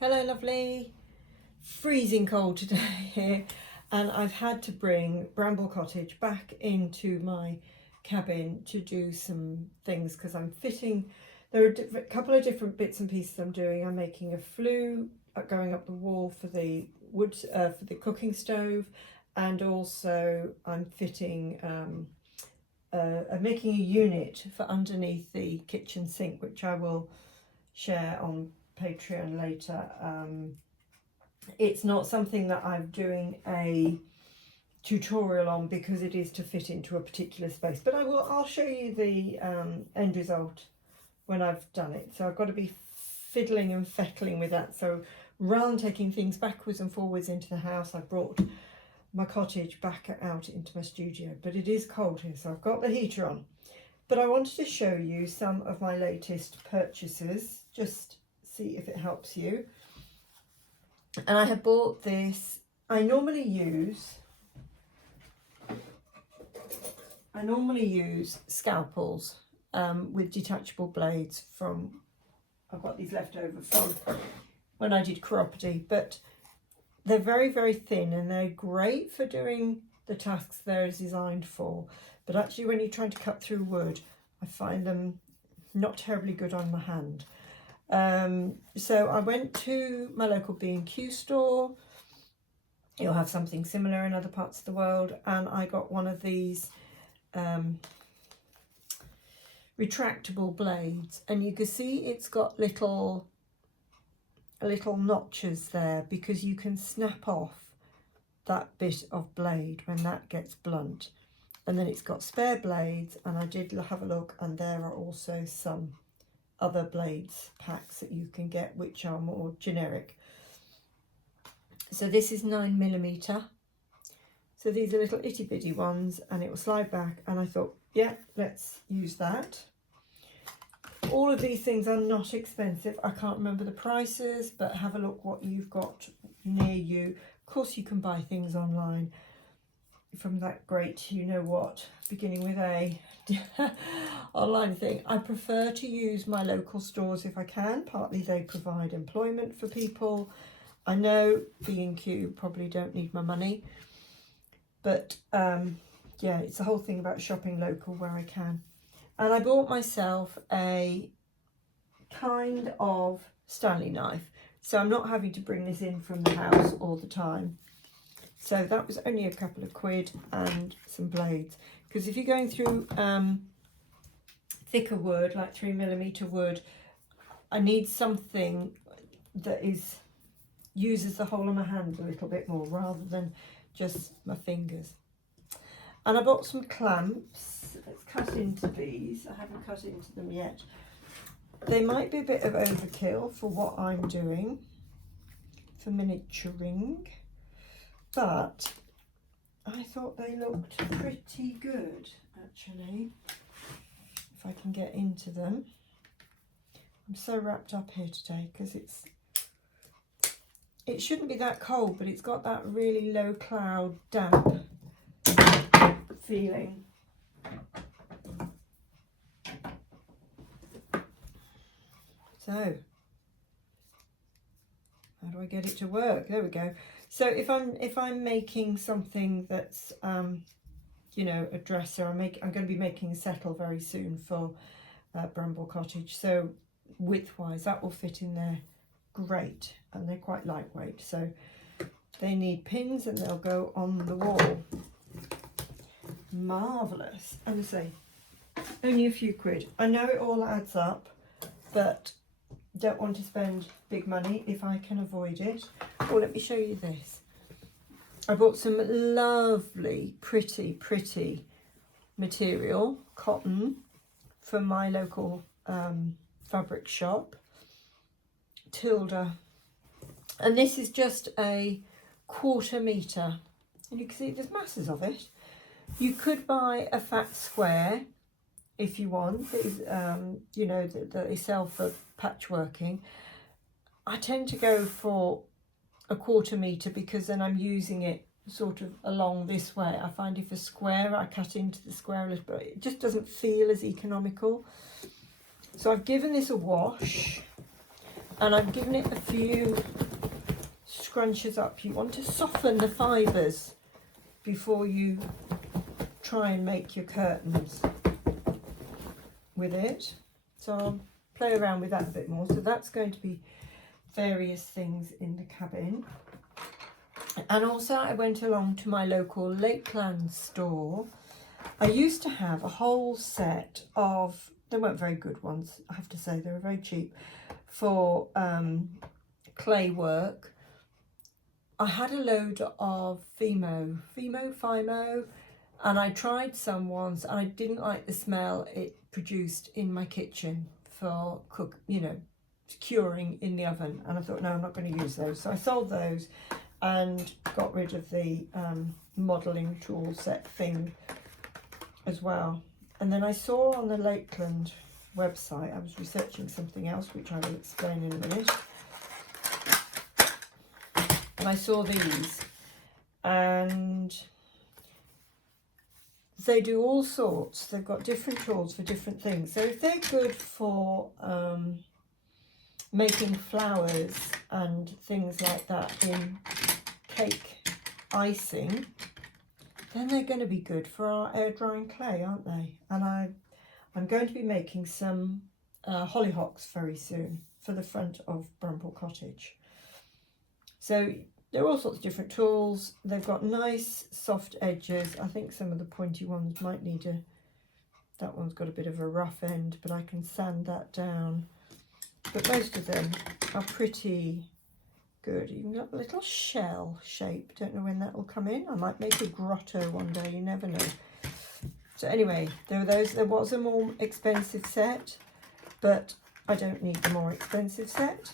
Hello lovely, freezing cold today here, and I've had to bring Bramble Cottage back into my cabin to do some things because I'm fitting, there are a couple of different bits and pieces I'm doing. I'm making a flue going up the wall for the wood, for the cooking stove, and also I'm fitting, I'm making a unit for underneath the kitchen sink, which I will share on Patreon later. It's not something that I'm doing a tutorial on because it is to fit into a particular space, but I'll show you the end result when I've done it. So I've got to be fiddling and fettling with that. So rather than taking things backwards and forwards into the house, I brought my cottage back out into my studio, but it is cold here, so I've got the heater on. But I wanted to show you some of my latest purchases, just see if it helps you. And I have bought this. I normally use scalpels with detachable blades from, I've got these left over from when I did chiropody, but they're very, very thin and they're great for doing the tasks they're designed for. But actually when you're trying to cut through wood, I find them not terribly good on my hand. So I went to my local B&Q store. You'll have something similar in other parts of the world, and I got one of these retractable blades, and you can see it's got little notches there because you can snap off that bit of blade when that gets blunt. And then it's got spare blades, and I did have a look, and there are also some other blades packs that you can get which are more generic. So this is 9mm, so these are little itty bitty ones, and it will slide back, and I thought, yeah, let's use that. All of these things are not expensive. I can't remember the prices, but have a look what you've got near you. Of course you can buy things online from that great, you know what, beginning with A, online thing. I prefer to use my local stores if I can. Partly they provide employment for people. I know B&Q probably don't need my money, but yeah, it's the whole thing about shopping local where I can. And I bought myself a kind of Stanley knife, so I'm not having to bring this in from the house all the time. So that was only a couple of quid, and some blades. Because if you're going through thicker wood, like 3mm wood, I need something that uses the whole of my hand a little bit more rather than just my fingers. And I bought some clamps. Let's cut into these. I haven't cut into them yet. They might be a bit of overkill for what I'm doing for miniaturing, but I thought they looked pretty good, actually, if I can get into them. I'm so wrapped up here today because it shouldn't be that cold, but it's got that really low cloud damp feeling. So, how do I get it to work? There we go. So if I'm making something that's you know, a dresser, I'm going to be making a settle very soon for Bramble Cottage. So width-wise, that will fit in there great, and they're quite lightweight. So they need pins, and they'll go on the wall. Marvellous. And I say, only a few quid. I know it all adds up, but don't want to spend big money if I can avoid it. Oh, let me show you this. I bought some lovely, pretty material, cotton, from my local fabric shop, Tilda. And this is just a 1/4 metre. And you can see there's masses of it. You could buy a fat square if you want, you know, that they sell for patchworking. I tend to go for a 1/4 metre because then I'm using it sort of along this way. I find if a square, I cut into the square a little bit, it just doesn't feel as economical. So I've given this a wash. and I've given it a few scrunches up. You want to soften the fibres before you try and make your curtains with it. So I'll play around with that a bit more. So that's going to be various things in the cabin. And also I went along to my local Lakeland store. I used to have a whole set of, they weren't very good ones, I have to say, they were very cheap, for clay work. I had a load of Fimo, and I tried some ones and I didn't like the smell it produced in my kitchen for curing in the oven, and I thought, no, I'm not going to use those. So I sold those and got rid of the modelling tool set thing as well. And then I saw on the Lakeland website, I was researching something else which I will explain in a minute, and I saw these, and they do all sorts. They've got different tools for different things. So if they're good for making flowers and things like that in cake icing, then they're going to be good for our air drying clay, aren't they? And I'm going to be making some hollyhocks very soon for the front of Bramble Cottage. So there are all sorts of different tools. They've got nice soft edges. I think some of the pointy ones might need that one's got a bit of a rough end, but I can sand that down. But most of them are pretty good. You've got a little shell shape. Don't know when that will come in. I might make a grotto one day, you never know. So anyway, there were those. There was a more expensive set, but I don't need the more expensive set.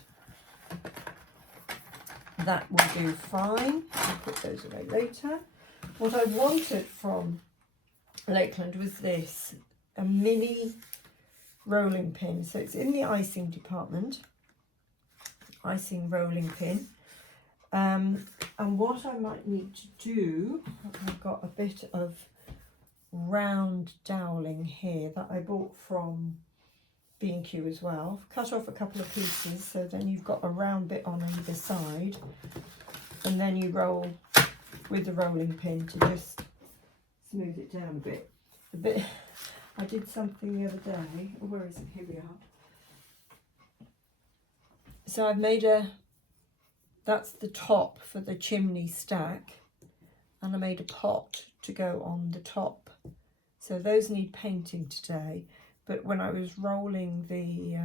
That will do fine. I'll put those away later. What I wanted from Lakeland was this, a mini rolling pin. So it's in the icing department, icing rolling pin. And what I might need to do, I've got a bit of round doweling here that I bought from B&Q as well. Cut off a couple of pieces, so then you've got a round bit on either side, and then you roll with the rolling pin to just smooth it down a bit. I did something the other day. Oh, where is it? Here we are. So I've made that's the top for the chimney stack, and I made a pot to go on the top. So those need painting today. But when I was rolling the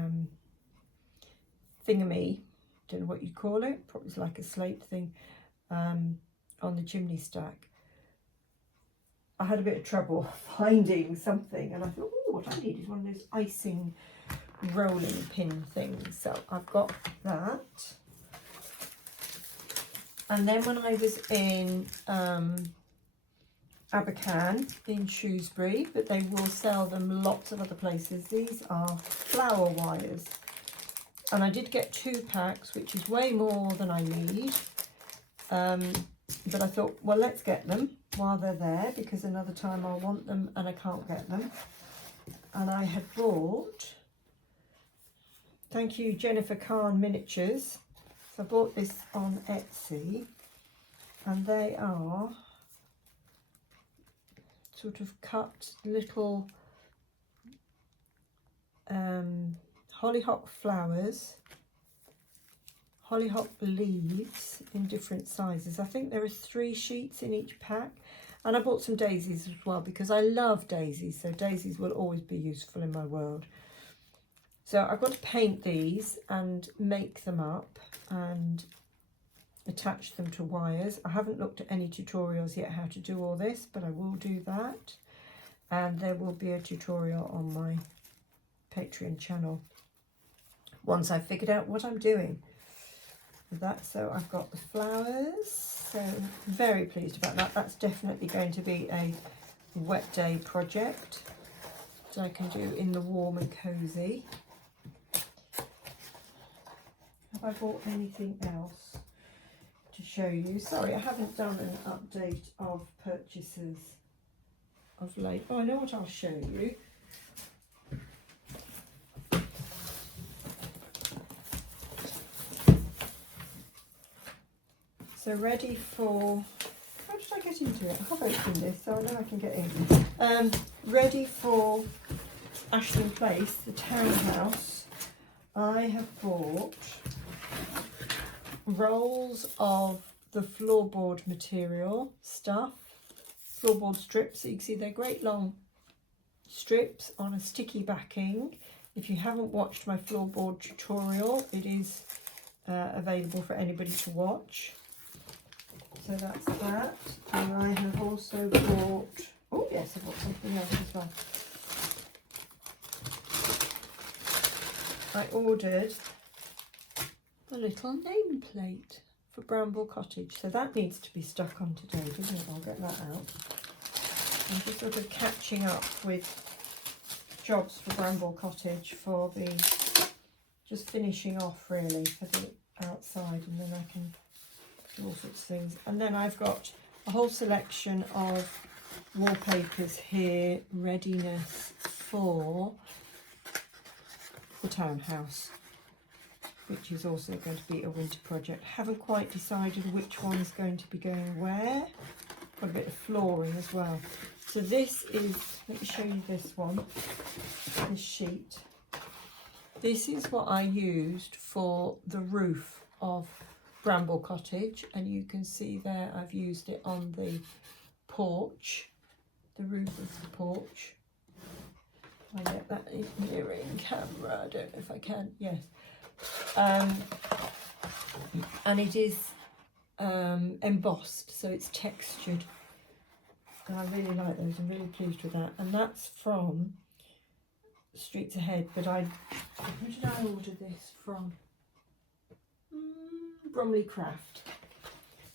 thingammy, don't know what you call it, probably it's like a slate thing, on the chimney stack, I had a bit of trouble finding something, and I thought, oh, what I need is one of those icing rolling pin things. So I've got that. And then when I was in Abercan in Shrewsbury, but they will sell them lots of other places, these are flower wires. And I did get 2 packs, which is way more than I need. But I thought, well, let's get them while they're there, because another time I'll want them and I can't get them. And I had bought, thank you Jennifer Kahn Miniatures. So I bought this on Etsy, and they are sort of cut little hollyhock flowers, hollyhock leaves in different sizes. I think there are 3 sheets in each pack. And I bought some daisies as well, because I love daisies, so daisies will always be useful in my world. So I've got to paint these and make them up and attach them to wires. I haven't looked at any tutorials yet how to do all this, but I will do that. And there will be a tutorial on my Patreon channel once I've figured out what I'm doing with that. So I've got the flowers, so very pleased about that. That's definitely going to be a wet day project that I can do in the warm and cozy. Have I bought anything else to show you? Sorry, I haven't done an update of purchases of late. Oh, I know what I'll show you. So ready for, how did I get into it? I have opened this, so I know I can get in. Ready for Ashland Place, the townhouse. I have bought rolls of the floorboard material stuff, floorboard strips. So you can see they're great long strips on a sticky backing. If you haven't watched my floorboard tutorial, it is available for anybody to watch. So that's that. And I have also bought, oh yes, I bought something else as well. I ordered a little nameplate for Bramble Cottage. So that needs to be stuck on today, doesn't it? I'll get that out. I'm just sort of catching up with jobs for Bramble Cottage for the, just finishing off really for the outside, and then I can do all sorts of things. And then I've got a whole selection of wallpapers here, readiness for the townhouse, which is also going to be a winter project. Haven't quite decided which one's going to be going where. Got a bit of flooring as well. So this is, let me show you this one, this sheet. This is what I used for the roof of Bramble Cottage, and you can see there I've used it on the porch, the roof of the porch. I get that in mirroring camera, I don't know if I can, yes. And it is embossed, so it's textured. And I really like those, I'm really pleased with that. And that's from Streets Ahead, but who did I order this from? Bromley Craft.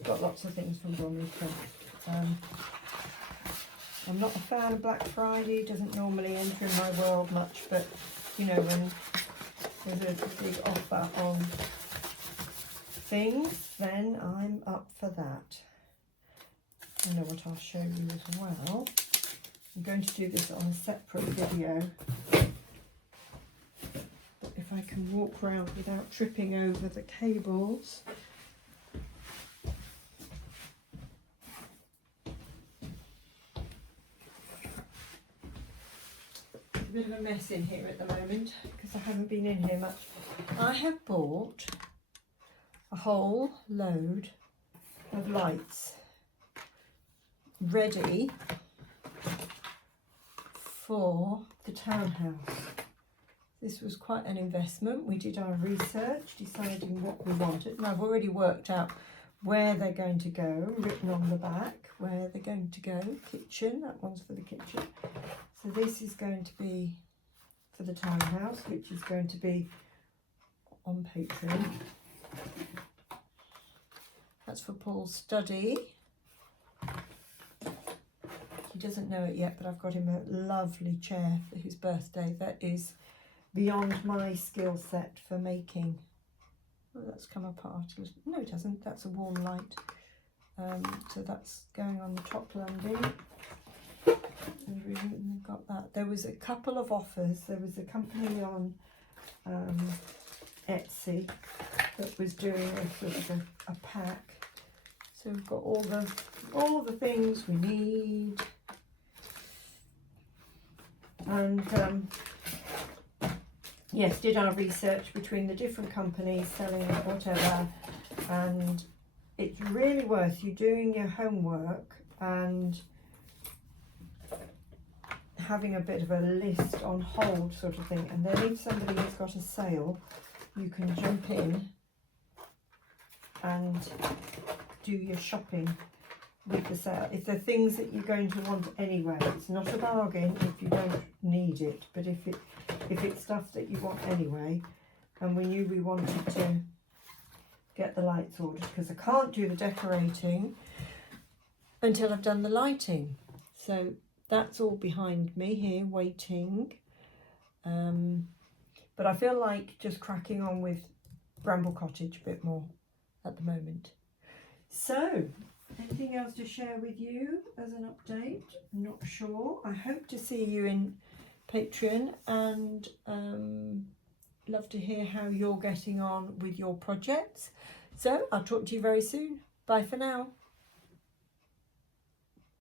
Got lots of things from Bromley Craft. I'm not a fan of Black Friday, doesn't normally enter in my world much, but you know, when there's a big offer on things, then I'm up for that. I know what I'll show you as well. I'm going to do this on a separate video. But if I can walk around without tripping over the cables. A bit of a mess in here at the moment because I haven't been in here much. I have bought a whole load of lights ready for the townhouse. This was quite an investment. We did our research, deciding what we wanted, and I've already worked out where they're going to go, written on the back where they're going to go. Kitchen, that one's for the kitchen. So this is going to be for the townhouse, which is going to be on Patreon. That's for Paul's study. He doesn't know it yet, but I've got him a lovely chair for his birthday that is beyond my skill set for making. Oh, that's come apart. No, it hasn't. That's a warm light. So that's going on the top landing. And we've got that. There was a couple of offers. There was a company on Etsy that was doing a sort of a pack. So we've got all the things we need. And yes, did our research between the different companies selling whatever, and it's really worth you doing your homework and having a bit of a list on hold sort of thing. And then if somebody has got a sale, you can jump in and do your shopping with the sale. If they're things that you're going to want anyway, it's not a bargain if you don't need it, but if it's stuff that you want anyway. And we knew we wanted to get the lights ordered because I can't do the decorating until I've done the lighting. So that's all behind me here waiting. But I feel like just cracking on with Bramble Cottage a bit more at the moment. So, anything else to share with you as an update? I'm not sure. I hope to see you in Patreon, and love to hear how you're getting on with your projects. So, I'll talk to you very soon. Bye for now.